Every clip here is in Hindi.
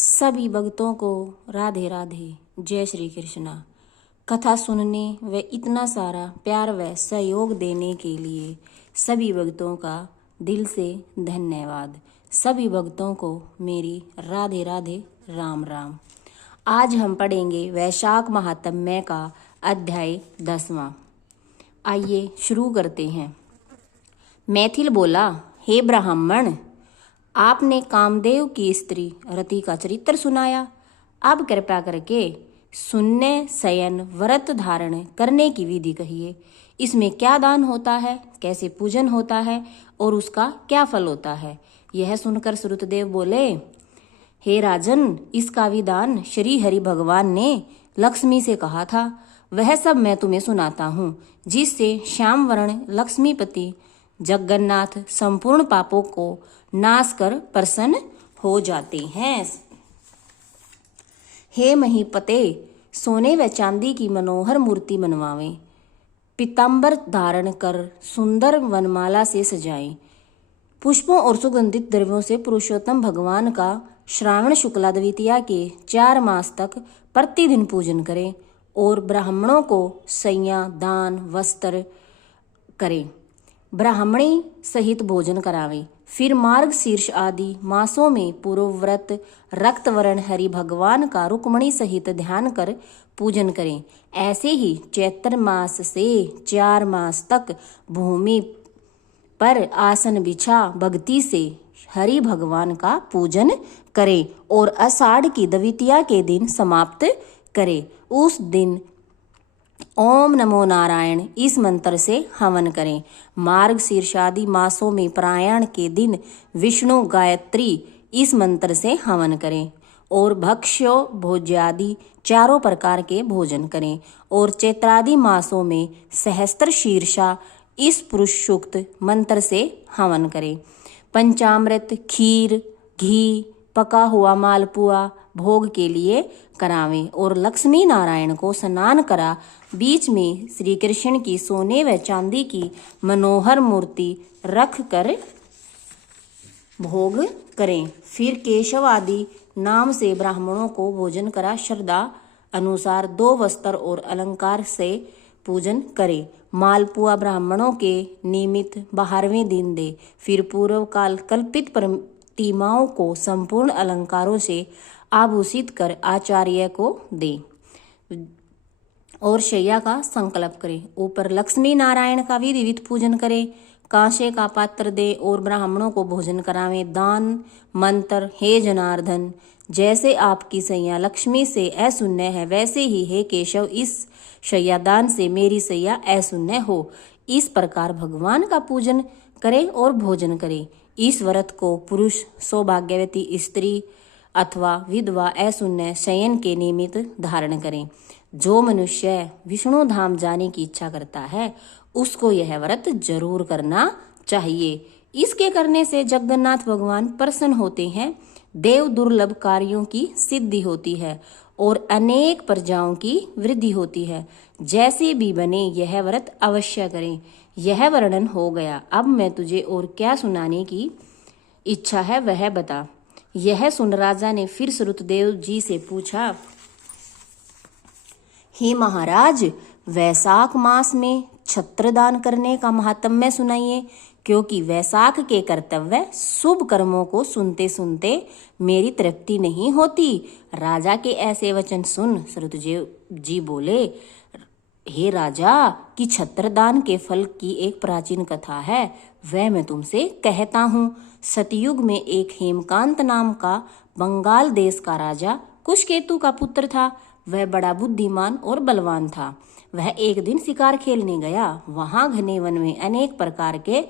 सभी भक्तों को राधे राधे। जय श्री कृष्णा। कथा सुनने व इतना सारा प्यार व सहयोग देने के लिए सभी भक्तों का दिल से धन्यवाद। सभी भक्तों को मेरी राधे राधे, राम राम। आज हम पढ़ेंगे वैशाख महात्म्य का अध्याय 10वां। आइए शुरू करते हैं। मैथिल बोला, हे ब्राह्मण, आपने कामदेव की स्त्री रति का चरित्र सुनाया। अब कृपया करके शून्य शयन व्रत धारण करने की विधि कहिए। इसमें क्या दान होता है, कैसे पूजन होता है और उसका क्या फल होता है। यह सुनकर श्रुतदेव बोले, हे राजन, इसका विधान श्री हरि भगवान ने लक्ष्मी से कहा था। वह सब मैं तुम्हें सुनाता हूँ, जिससे श्याम वर्ण लक्ष्मीपति जगन्नाथ संपूर्ण पापों को नाश कर प्रसन्न हो जाते हैं। हे महीपते, सोने व चांदी की मनोहर मूर्ति बनवावें, पीतांबर धारण कर सुंदर वनमाला से सजाएं, पुष्पों और सुगंधित द्रव्यों से पुरुषोत्तम भगवान का श्रावण शुक्ला द्वितीया के 4 मास तक प्रतिदिन पूजन करें और ब्राह्मणों को सैया दान वस्त्र करें, ब्राह्मणी सहित भोजन करावें। फिर मार्ग शीर्ष आदि मासों में पूर्व व्रत रक्तवर्ण हरि भगवान का रुक्मणी सहित ध्यान कर पूजन करें। ऐसे ही चैत्र मास से 4 मास तक भूमि पर आसन बिछा भक्ति से हरि भगवान का पूजन करें और आषाढ़ की द्वितीया के दिन समाप्त करें। उस दिन ओम नमो नारायण इस मंत्र से हवन करें। मार्ग शीर्षादि मासों में प्रायण के दिन विष्णु गायत्री इस मंत्र से हवन करें और भक्ष्यो भोज्यादि 4 प्रकार के भोजन करें और चैत्रादि मासों में सहस्त्र शीर्षा इस पुरुष सूक्त मंत्र से हवन करें। पंचामृत, खीर, घी, पका हुआ मालपुआ भोग के लिए करावें और लक्ष्मी नारायण को स्नान करा बीच में श्री कृष्ण की सोने व चांदी की मनोहर मूर्ति रख कर भोग करें। फिर केशव आदि नाम से ब्राह्मणों को भोजन करा श्रद्धा अनुसार 2 वस्त्र और अलंकार से पूजन करें। मालपुआ ब्राह्मणों के निमित्त 12वें दिन दे। फिर पूर्व काल कल्पित प्रतिमाओं को संपूर्ण अलंकारों से आभूषित कर आचार्य को दे और शैया का संकल्प करे। ऊपर लक्ष्मी नारायण का विधिवत पूजन करे। कांसे का पात्र दे और ब्राह्मणों को भोजन करावें। दान मंत्र, हे जनार्दन, जैसे आपकी सैया लक्ष्मी से अशून्य है, वैसे ही हे केशव इस शय्यादान से मेरी सैया अशून्य हो। इस प्रकार भगवान का पूजन करें और भोजन करें। इस व्रत को पुरुष सौभाग्यवती स्त्री अथवा विधवा अशून्य शयन के निमित्त धारण करें। जो मनुष्य विष्णु धाम जाने की इच्छा करता है उसको यह व्रत जरूर करना चाहिए। इसके करने से जगन्नाथ भगवान प्रसन्न होते हैं, देव दुर्लभ कार्यों की सिद्धि होती है और अनेक प्रजाओं की वृद्धि होती है। जैसे भी बने यह व्रत अवश्य करें। यह वर्णन हो गया। अब मैं तुझे और क्या सुनाने की इच्छा है वह बता। यह सुन राजा ने फिर श्रुतदेव जी से पूछा, हे महाराज, वैशाख मास में छत्रदान करने का महात्म्य सुनाइए, क्योंकि वैशाख के कर्तव्य शुभ कर्मों को सुनते सुनते मेरी तृप्ति नहीं होती। राजा के ऐसे वचन सुन श्रुतदेव जी बोले, हे राजा, कि छत्रदान के फल की एक प्राचीन कथा है, वह मैं तुमसे कहता हूँ। सतयुग में एक हेमकांत नाम का बंगाल देश का राजा कुशकेतु का पुत्र था। वह बड़ा बुद्धिमान और बलवान था। वह एक दिन शिकार खेलने गया। वहां घने वन में अनेक प्रकार के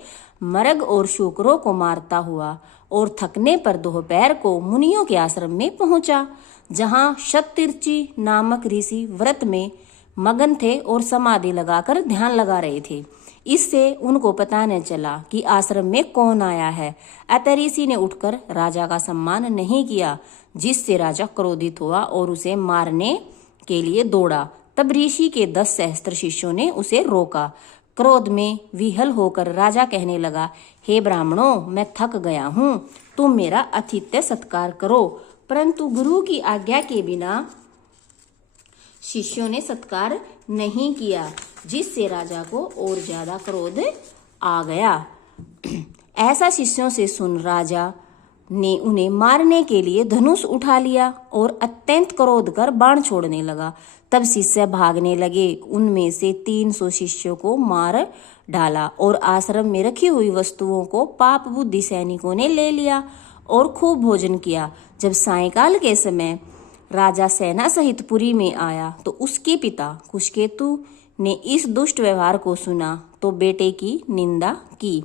मृग और शूकरों को मारता हुआ और थकने पर दोपहर को मुनियों के आश्रम में पहुंचा, जहां शततीर्ची नामक ऋषि व्रत में मगन थे और समाधि लगाकर ध्यान लगा रहे थे। इससे उनको पता न चला कि आश्रम में कौन आया है। अतः ऋषि ने उठकर राजा का सम्मान नहीं किया, जिससे राजा क्रोधित हुआ और उसे मारने के लिए दौड़ा। तब ऋषि के 10 सहस्त्र शिष्यों ने उसे रोका। क्रोध में विहल होकर राजा कहने लगा, हे ब्राह्मणों, मैं थक गया हूँ, तुम मेरा आतिथ्य सत्कार करो। परंतु गुरु की आज्ञा के बिना शिष्यों ने सत्कार नहीं किया, जिससे राजा को और ज्यादा क्रोध आ गया। ऐसा शिष्यों से सुन राजा ने उन्हें मारने के लिए धनुष उठा लिया और अत्यंत क्रोध कर बाण छोड़ने लगा। तब शिष्य भागने लगे। उनमें से 300 शिष्यों को मार डाला और आश्रम में रखी हुई वस्तुओं को पाप बुद्धि सैनिकों ने ले लिया और खूब भोजन किया। जब सायंकाल के समय राजा सेना सहित पुरी में आया तो उसके पिता कुशकेतु ने इस दुष्ट व्यवहार को सुना तो बेटे की निंदा की,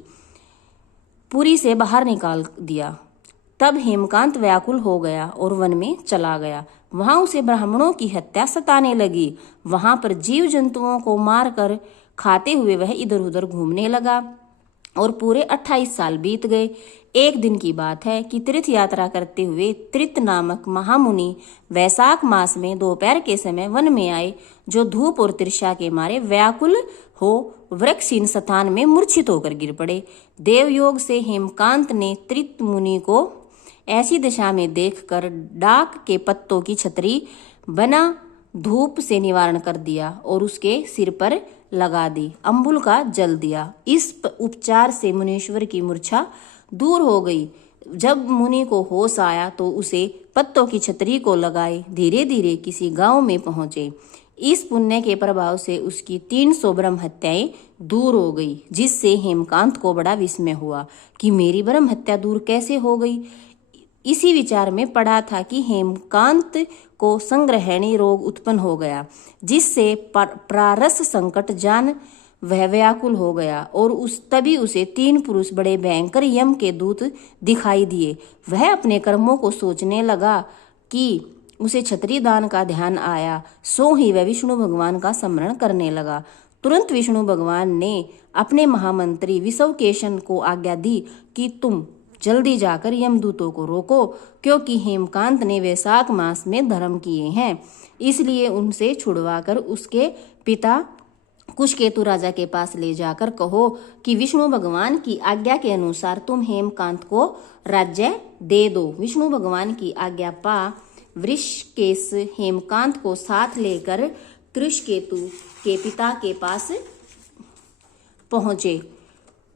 पुरी से बाहर निकाल दिया। तब हेमकांत व्याकुल हो गया और वन में चला गया। वहां उसे ब्राह्मणों की हत्या सताने लगी। वहां पर जीव जंतुओं को मारकर खाते हुए वह इधर उधर घूमने लगा और पूरे 28 साल बीत गए। एक दिन की बात है कि तीर्थ यात्रा करते हुए त्रित नामक महामुनि वैशाख मास में दोपहर के समय वन में आए, जो धूप और तृषा के मारे व्याकुल हो वृक्षहीन स्थान में मूर्छित होकर गिर पड़े। देवयोग से हेमकांत ने त्रित मुनि को ऐसी दशा में देखकर डाक के पत्तों की छतरी बना धूप से निवारण कर दिया और उसके सिर पर लगा दी, अंबुल का जल दिया। इस उपचार से मुनीश्वर की मूर्छा दूर हो गई। जब मुनि को होश आया तो उसे पत्तों की छतरी को लगाए धीरे धीरे किसी गांव में पहुंचे। इस पुण्य के प्रभाव से उसकी 300 ब्रह्म हत्याएं दूर हो गई, जिससे हेमकांत को बड़ा विस्मय हुआ कि मेरी ब्रह्म हत्या दूर कैसे हो गई। इसी विचार में पड़ा था कि हेमकांत को संग्रहणी रोग उत्पन्न हो गया, जिससे प्रारस संकट जान वह व्याकुल हो गया और तभी उसे 3 पुरुष बड़े भयंकर यम के दूत दिखाई दिए। वह अपने कर्मों को सोचने लगा कि उसे छतरी दान का ध्यान आया। सो ही वह विष्णु भगवान का स्मरण करने लगा। तुरंत विष्णु भगवान ने अपने महामंत्री विषवकेशन को आज्ञा दी कि तुम जल्दी जाकर यमदूतों को रोको, क्योंकि हेमकांत ने वैशाख मास में धर्म किए हैं। इसलिए उनसे छुड़वाकर उसके पिता कुशकेतु राजा के पास ले जाकर कहो कि विष्णु भगवान की आज्ञा के अनुसार तुम हेमकांत को राज्य दे दो। विष्णु भगवान की आज्ञा पा वृषकेश हेमकांत को साथ लेकर कुशकेतु के पिता के पास पहुंचे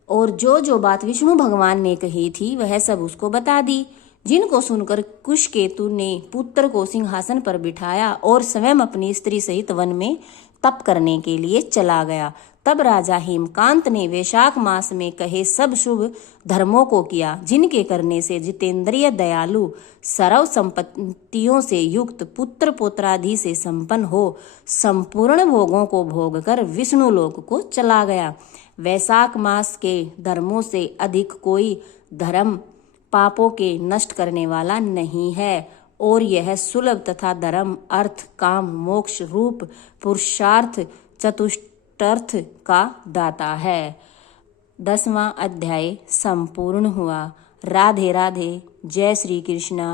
और जो बात विष्णु भगवान ने कही थी वह सब उसको बता दी, जिनको सुनकर कुशकेतु ने पुत्र को सिंहासन पर बिठाया और स्वयं अपनी स्त्री सहित वन में तप करने के लिए चला गया। तब राजा हेमकांत ने वैशाख मास में कहे सब शुभ धर्मों को किया, जिनके करने से जितेंद्रिय दयालु सर्व संपत्तियों से युक्त पुत्र पुत्रादि से संपन्न हो संपूर्ण भोगों को भोग कर विष्णु लोक को चला गया। वैशाख मास के धर्मों से अधिक कोई धर्म पापों के नष्ट करने वाला नहीं है और यह सुलभ तथा धर्म अर्थ काम मोक्ष रूप पुरुषार्थ चतुष्टर्थ का दाता है। 10वां अध्याय संपूर्ण हुआ। राधे राधे। जय श्री कृष्णा।